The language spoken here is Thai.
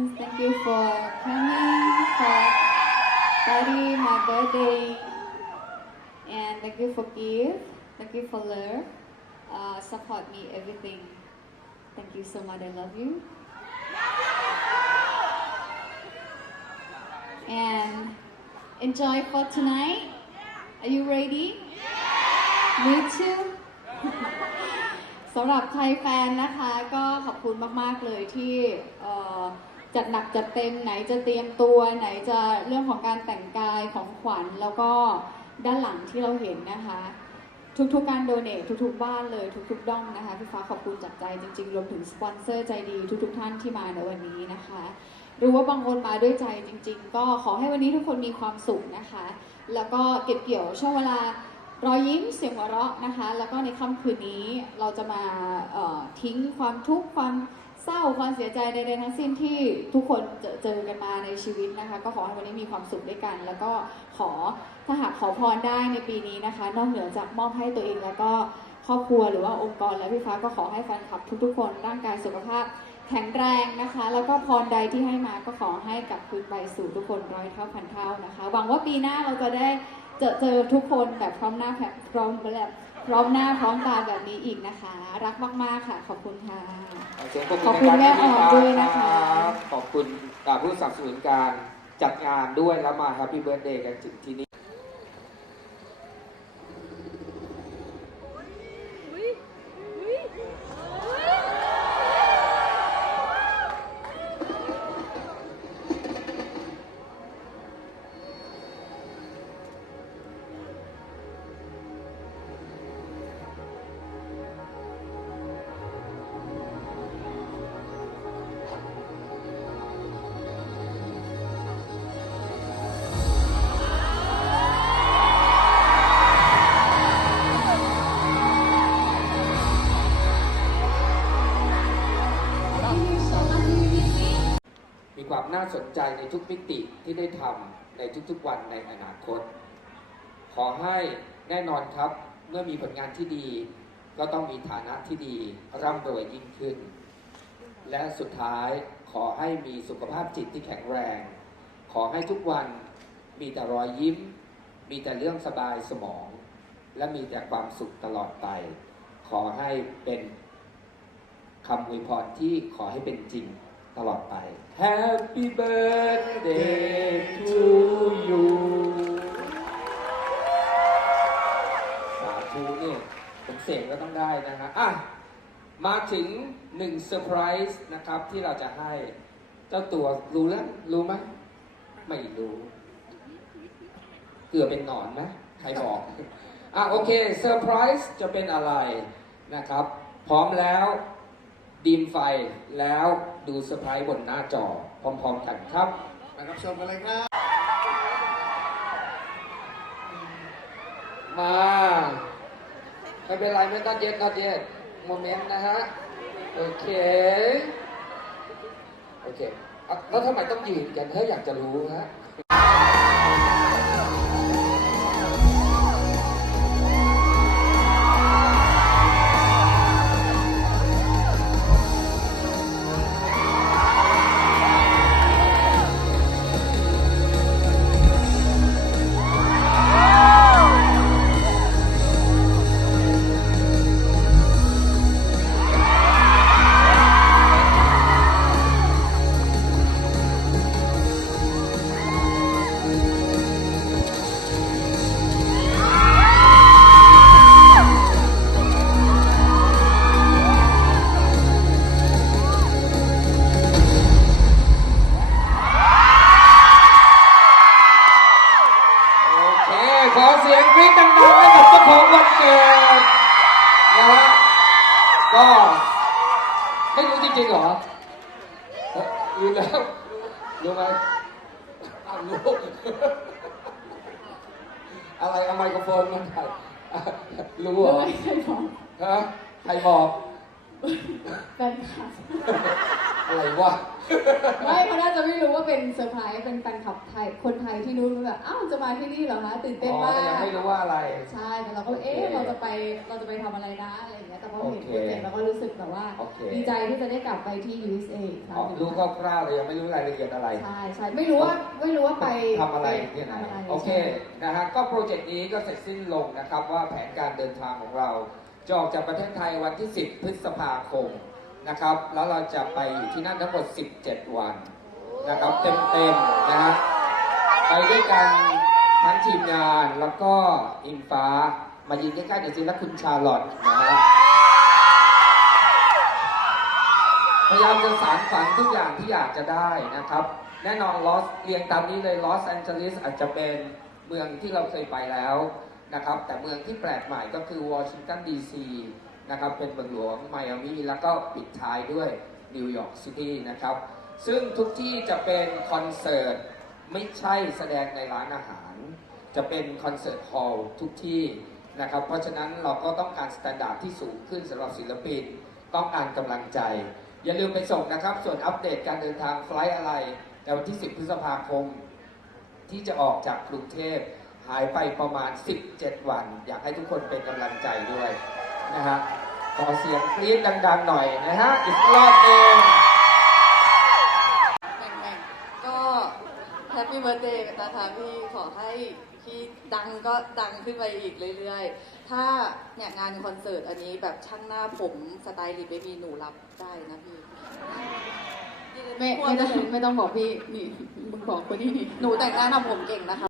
Yes, thank you for coming for party my birthday and thank you for gift thank you for love uh, support me everything thank you so much I love you and enjoy for tonight are you ready me too สำหรับใครแฟนนะคะ ก็ขอบคุณมาก ๆ เลยที่เอ่อ จัดหนักจัดเต็มไหนจะเตรียมตัวไหนจะเรื่องของการแต่งกายของขวัญแล้วก็ด้านหลังที่เราเห็นนะคะ ทุกๆการโดเนททุกๆบ้านเลยทุกๆด้อมนะคะพี่ฟ้าขอบคุณจากใจจริงๆ รวมถึงสปอนเซอร์ใจดีทุกๆท่านที่มาในวันนี้นะคะหรู้ว่าบางคนมาด้วยใจจริง ๆ ก็ขอให้วันนี้ทุกคนมีความสุขนะคะ แล้วก็เก็บเกี่ยวช่วงเวลารอยยิ้มเสียงหัวเราะนะคะ แล้วก็ในค่ำคืนนี้เราจะมาทิ้งความทุกข์ความ เศร้าความเสียใจใดๆทั้งสิ้นที่ทุกคนเจอเจอกันมาในชีวิตนะคะ ก็ขอให้วันนี้มีความสุขด้วยกัน แล้วก็ขอถ้าหากขอพรได้ในปีนี้นะคะ นอกเหนือจากมอบให้ตัวเองแล้วก็ครอบครัวหรือว่าองค์กรและพี่ฟ้าก็ขอให้แฟนคลับทุกๆ คนร่างกายสุขภาพแข็งแรงนะคะ แล้วก็พรใดที่ให้มาก็ขอให้กลับคืนไปสู่ทุกคนร้อยเท่าพันเท่านะคะหวังว่าปีหน้าเราจะได้เจอเจอทุกคนแบบพร้อมหน้าแบบพร้อมแบบ พร้อมหน้าพร้อมตาแบบนี้อีกนะคะ รักมาก ๆ ค่ะ ขอบคุณค่ะ เสียงปรบขอบคุณดังๆแม่ออมด้วยนะคะรับขอบคุณอ่าผู้สนับสนุนการจัดงานด้วยแล้วมา Happy Birthday กันถึงที่นี่ ความน่าสนใจในทุกมิติที่ได้ทำในทุกๆวันในอนาคต ขอให้แน่นอนครับเมื่อมีผลงานที่ดี ก็ต้องมีฐานะที่ดีร่ำรวยยิ่งขึ้น และสุดท้ายขอให้มีสุขภาพจิตที่แข็งแรง ขอให้ทุกวันมีแต่รอยยิ้ม มีแต่เรื่องสบายสมอง และมีแต่ความสุขตลอดไป ขอให้เป็นคำอวยพรที่ขอให้เป็นจริงตลอดไป Happy birthday to you สาธุเนี่ยผมเสกก็ต้องได้นะฮะอะมาถึงหนึ่งเซอร์ไพรส์นะครับที่เราจะให้ เจ้าตัวรู้แล้ว รู้ไหมไม่รู้ เกือบเป็นหนอนไหมใครบอก อะโอเคเซอร์ไพรส์จะเป็นอะไรนะครับ พร้อมแล้วดีมไฟแล้ว ดูเซอร์ไพรส์บนหน้าจอพร้อมๆกันครับมารับชมกันเลยครับ มาไม่เป็นไรไม่ต้องเย็นต้องเย็นโมเมนต์นะฮะ โอเค โอเคอะแล้วทำไมต้องยืนกันถ้าอยากจะรู้ฮะ รู้จริงๆเหรอเอ้ยรู้แล้วรู้ไหมอ้าวรู้อะไรเอาไมโครโฟนมาถ่ายอะรู้เหรอไม่เคยบอกฮะใครบอก แฟนคลับ อะไรวะ ไม่เขาน่าจะไม่รู้ว่าเป็นเซอร์ไพรส์เป็นแฟนคลับไทย คนไทยที่นู้นแบบอ้าวจะมาที่นี่เหรอคะตื่นเต้นอ๋อมากแต่ยังไม่รู้ว่าอะไร ใช่แต่เราก็เอ๊ะโอเคเราจะไปเราจะไปทำอะไรนะอะไรอย่างเงี้ยแต่พอเห็นโอโปเครเจกต์เราก็รู้สึกแบบว่า โอเค ดีใจที่จะได้กลับไปที่ USA อีกครั้อ๋องหนึ่งรู้คร่าวๆแต่ยังไม่รู้รายละเอียดอะไร ใช่ใช่ไม่รู้ว่าไม่รู้ว่าไปทำอะไรปที่ไหนทำอะไรโอเค นะฮะ ก็โปรเจกต์นี้ก็เสร็จสิ้นลงนะครับว่าแผนการเดินทางของเรา จะออกจากประเทศไทยวันที่ 10 พฤษภาคมนะครับ แล้วเราจะไปอยู่ที่นั่นทั้งหมด 17 วันนะครับเต็มๆนะฮะไปด้วยกันทั้งทีมงานแล้วก็อิงฟ้ามายืนใกล้ๆหน่อยสิและคุณชาลอตนะฮะพยายามจะสารฝันทุกอย่างที่อยากจะได้นะครับ แน่นอนลอสเรียงตามนี้เลยลอสแอนเจลิสอาจจะเป็นเมืองที่เราเคยไปแล้ว นะครับ แต่เมืองที่แปลกใหม่ก็คือวอชิงตันดีซีนะครับเป็นเมืองหลวงไมอามีแล้วก็ปิดท้ายด้วยนิวยอร์กซิตี้นะครับ ซึ่งทุกที่จะเป็นคอนเสิร์ตไม่ใช่แสดงในร้านอาหาร จะเป็นคอนเสิร์ตฮอลล์ทุกที่นะครับ เพราะฉะนั้นเราก็ต้องการสแตนดาร์ดที่สูงขึ้นสำหรับศิลปิน ต้องการกำลังใจ อย่าลืมไปส่งนะครับ ส่วนอัปเดตการเดินทางไฟล์อะไรในวันที่ 10 พฤษภาคม ที่จะออกจากกรุงเทพ หายไปประมาณ 17 วัน อยากให้ทุกคนเป็นกำลังใจด้วยนะฮะขอเสียงกรี๊ดดังๆหน่อยนะฮะ อีกรอบหนึ่งแบ่งๆก็แฮปปี้เบิร์ a เดย์นะคะพี่ขอให้พี่ดังก็ดังขึ้นไปอีกเรื่อยๆ ถ้าเนี่ยงานคอนเสิร์ตอันนี้แบบช่างหน้าผมสไตล์ลิปไม่มีหนูรับได้นะพี่ ไม่ไม่ต้องไม่ต้องบอกพี่นี่มึงบอกคนนี้นี่หนูแต่งหน้าทำผมเก่งนะคะ